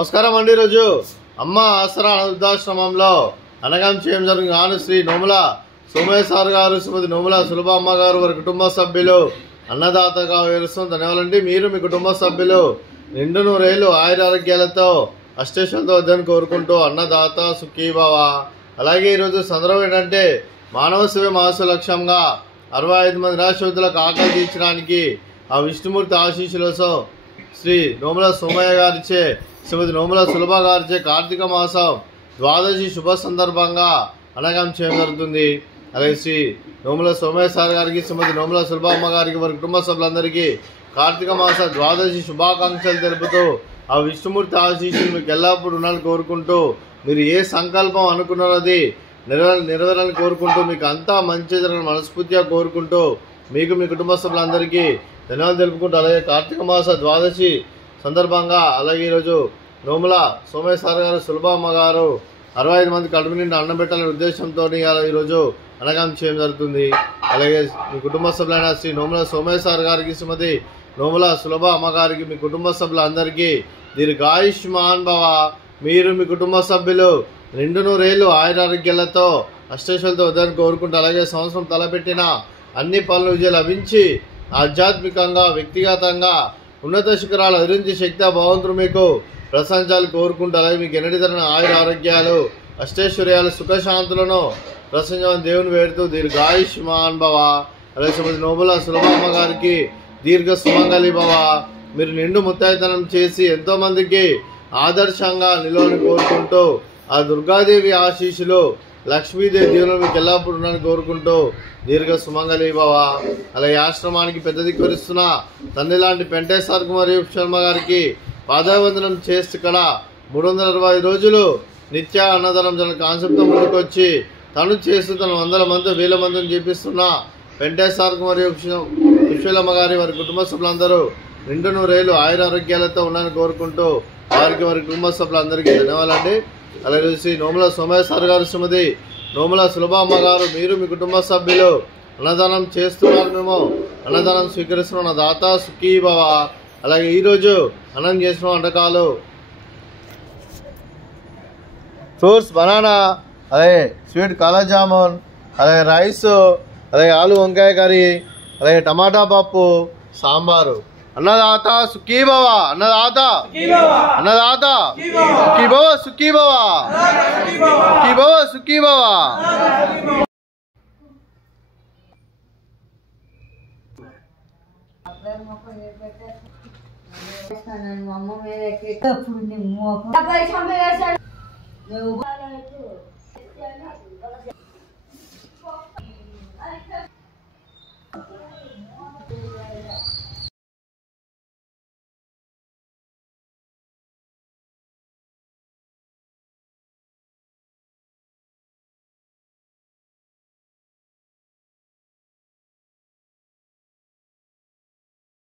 నమస్కారం అండి. ఈరోజు అమ్మ ఆసరా వృద్ధాశ్రమంలో అనగం చేయడం జరిగిన ఆను శ్రీ నోముల సోమేశ్వర్ గారు, శ్రీమతి నోముల సులభ అమ్మ గారు, వారి కుటుంబ సభ్యులు అన్నదాతగా వేరుస్తాం. ధన్యవాదాలండి. మీరు మీ కుటుంబ సభ్యులు నిండు నూరేళ్లు ఆయురారోగ్యాలతో అష్టేశ్వరులతో వద్దని కోరుకుంటూ అన్నదాత సుఖీభవ. అలాగే ఈరోజు సందర్భం ఏంటంటే మానవ సేవ మహోత్సవ లక్ష్యంగా 65 మంది నిరాశ్రితులకు ఆకలి తీర్చడానికి ఆ విష్ణుమూర్తి ఆశీస్సులతో శ్రీ నోముల సోమయ్య గారిచే, శ్రీమతి నోముల సులభ గారిచే కార్తీక మాసం ద్వాదశి శుభ సందర్భంగా అనగం చేయడం జరుగుతుంది. అలాగే శ్రీ నోముల సోమయ్య సార్ గారికి, శ్రీమతి నోముల సులభ అమ్మ గారికి, వారి కుటుంబ సభ్యులందరికీ కార్తీక మాస ద్వాదశి శుభాకాంక్షలు తెలుపుతూ ఆ విష్ణుమూర్తి ఆశీస్సులు మీకు ఎల్లప్పుడూ ఉండాలని కోరుకుంటూ, మీరు ఏ సంకల్పం అనుకున్నారో అది నెరవేరాలని కోరుకుంటూ, మీకు అంతా మంచి జరగాలని మనస్ఫూర్తిగా కోరుకుంటూ, మీకు మీ కుటుంబ సభ్యులందరికీ ధన్యవాదాలు తెలుపుకుంటూ, అలాగే కార్తీక మాస ద్వాదశి సందర్భంగా అలాగే ఈరోజు నోముల సోమయ్య సార్ గారు, సులభ అమ్మ గారు 65 మంది కడుపు నిండా అన్నం పెట్టాలనే ఉద్దేశంతో ఈరోజు అనగం చేయడం జరుగుతుంది. అలాగే మీ కుటుంబ సభ్యులైన శ్రీ నోముల సోమయ్య సార్ గారికి, శ్రీమతి నోముల సులభ అమ్మగారికి, మీ కుటుంబ సభ్యులందరికీ దీర్ఘాయుష్మాన్ భవ. మీరు మీ కుటుంబ సభ్యులు నిండు నూరేళ్లు ఆయురారోగ్యాలతో అష్టేశ్వరులతో వద్దని కోరుకుంటూ, అలాగే సంవత్సరం తలపెట్టిన అన్ని పనులు విజయం లభించి ఆధ్యాత్మికంగా వ్యక్తిగతంగా ఉన్నత శిఖరాలు అధిరించి శక్తి భగవంతుడు మీకు ప్రశంసాలు కోరుకుంటూ, అలాగే మీకు ఎన్నటి తరన ఆయుర ఆరోగ్యాలు అష్టైశ్వర్యాలు సుఖశాంతులను ప్రశంసని దేవుని వేడుతూ దీర్ఘాయుష్మాన్ భవ. అలాగే శ్రీమతి నోముల సులభ అమ్మ గారికి దీర్ఘ సుమంగళి భవ. మీరు నిండు ముత్తైతనం చేసి ఎంతోమందికి ఆదర్శంగా నిలవని కోరుకుంటూ, ఆ దుర్గాదేవి ఆశీస్సులు లక్ష్మీదేవి దీవులు మీకు ఎల్లప్పుడూ ఉన్నారని కోరుకుంటూ దీర్ఘ సుమంగళి భవ. అలాగే ఆశ్రమానికి పెద్ద దిక్కువరిస్తున్న తండ్రి లాంటి పెంటేశ్వర్ మరియు శర్మ గారికి పాదావందనం చేస్తూ ఇక్కడ 365 రోజులు నిత్య అన్నదానం జన కాన్సెప్ట్తో ముందుకొచ్చి తను చేస్తూ తన 100 మంది 1000 మందిని చూపిస్తున్న పెంటేశ్వర్ మరియు విశ్వలమ్మ గారి, వారి కుటుంబ సభ్యులందరూ నిండు నూరేళ్లు ఆయురారోగ్యాలతో ఉన్నారని కోరుకుంటూ వారికి, వారి కుటుంబ సభ్యులందరికీ ధన్యవాదాలండి. అలాగే శ్రీ నోముల సోమయ్య సార్ గారు, శ్రీమతి నోముల సులభ అమ్మ గారు, మీరు మీ కుటుంబ సభ్యులు అన్నదానం చేస్తున్నారు, మేము అన్నదానం స్వీకరిస్తున్న దాత సుఖీభవ. అలాగే ఈరోజు అన్నం చేసిన వంటకాలు ఫ్రూట్స్ బనానా, అలాగే స్వీట్ కాలా జామున్, అలాగే రైస్, అలాగే ఆలు వంకాయ కర్రీ, అలాగే టమాటా పప్పు, సాంబారు. అన్నదాత సుఖీభవ. అన్నదాత అన్నదాత సుఖీభవ సుఖీభవ సుఖీభవ సుఖీభవ. అమ్మ మీద